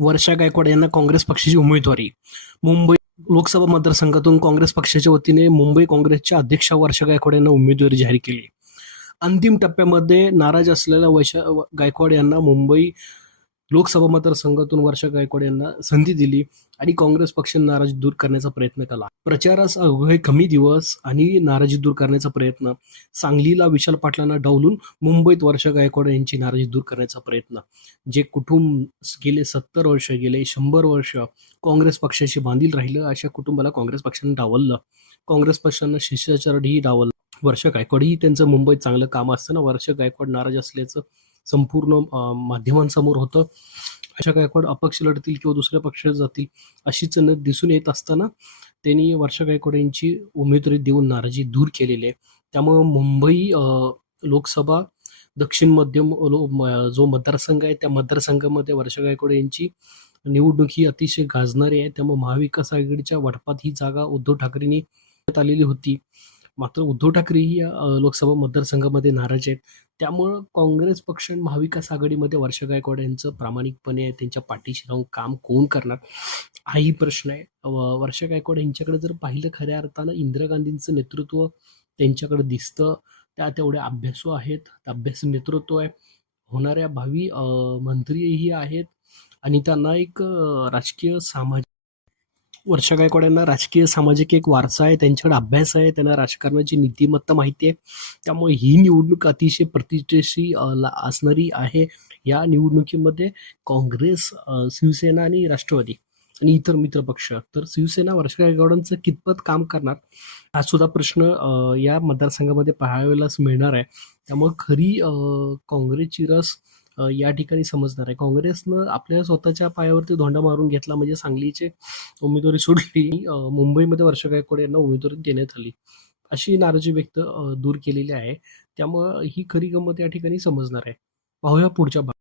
वर्षा गायकवाड यांना काँग्रेस पक्षाची उमेदवारी. मुंबई लोकसभा मतदारसंघातून काँग्रेस पक्षाच्या वतीने मुंबई काँग्रेसच्या अध्यक्षा वर्षा गायकवाड यांना उमेदवारी जाहीर केली. अंतिम टप्प्यामध्ये नाराज असलेल्या वर्षा गायकवाड यांना मुंबई लोकसभा मतदारसंघातून वर्षा गायकवाड यांना संधी दिली आणि काँग्रेस पक्ष नाराजी दूर करण्याचा प्रयत्न केला. प्रचारास अवघे कमी दिवस आणि नाराजी दूर करण्याचा प्रयत्न सांगलीला विशाल पाटलांना डावलून मुंबईत वर्षा गायकवाड यांची नाराजी दूर करण्याचा प्रयत्न. जे कुटुंब गेले सत्तर वर्ष गेले शंभर वर्ष काँग्रेस पक्षाशी बांधील राहिलं अशा कुटुंबाला काँग्रेस पक्षाने डावललं. काँग्रेस पक्षानं शिष्याचारही डावललं. वर्षा गायकवाडही त्यांचं मुंबईत चांगलं काम असताना वर्षा गायकवाड नाराज असल्याचं संपूर्ण माध्यमांसमोर होतं. अशा गायकवाड अपक्ष लढतील किंवा दुसऱ्या पक्षात जातील अशीच न दिसून येत असताना त्यांनी वर्षा गायकवाड यांची उमेदवारी देऊन नाराजी दूर केलेली आहे. त्यामुळं मुंबई लोकसभा दक्षिण मध्यम लो- जो मतदारसंघ आहे त्या मतदारसंघामध्ये वर्षा गायकवाड यांची निवडणूक ही अतिशय गाजणारी आहे. त्यामुळे महाविकास आघाडीच्या वाटपात ही जागा उद्धव ठाकरेंनी आलेली होती. मात्र उद्धव ठाकरे ही या लोकसभा मतदारसंघामध्ये नाराज आहेत. त्यामुळं काँग्रेस पक्ष आणि महाविकास आघाडीमध्ये वर्षा गायकवाड यांचं प्रामाणिकपणे त्यांच्या पाठीशी राहून काम कोण करणार? हाही प्रश्न आहे. व- वर्षा गायकवाड यांच्याकडे जर पाहिलं खऱ्या अर्थानं इंदिरा गांधींचं नेतृत्व त्यांच्याकडे दिसतं त्या तेवढ्या अभ्यासू आहेत. अभ्यास नेतृत्व आहे. होणाऱ्या भावी मंत्रीही आहेत. आणि त्यांना एक राजकीय सामाजिक वर्षा गायकवाड यांना राजकीय सामाजिक एक वारसा आहे त्यांच्याकडे अभ्यास आहे त्यांना राजकारणाची नीतिमत्ता माहिती आहे त्यामुळे ही निवडणूक अतिशय प्रतिष्ठेशी ला- असणारी आहे. या निवडणुकीमध्ये काँग्रेस शिवसेना आणि राष्ट्रवादी आणि इतर मित्र पक्ष तर शिवसेना वर्षा गायकवाडांचं कितपत काम करणार? हा सुद्धा प्रश्न या मतदारसंघामध्ये पाहावेलाच मिळणार आहे. त्यामुळे खरी काँग्रेसची रस या ठिकाणी समजणार आहे. काँग्रेसनं आपल्या स्वतःच्या पायावरती धोंडा मारून घेतला म्हणजे सांगलीचे उमेदवारी सोडली. मुंबईमध्ये वर्षा गायकवाड यांना उमेदवारी देण्यात आली. अशी नाराजी व्यक्त दूर केलेली आहे. त्यामुळं ही खरी गंमत या ठिकाणी समजणार आहे. पाहूया पुढच्या भाग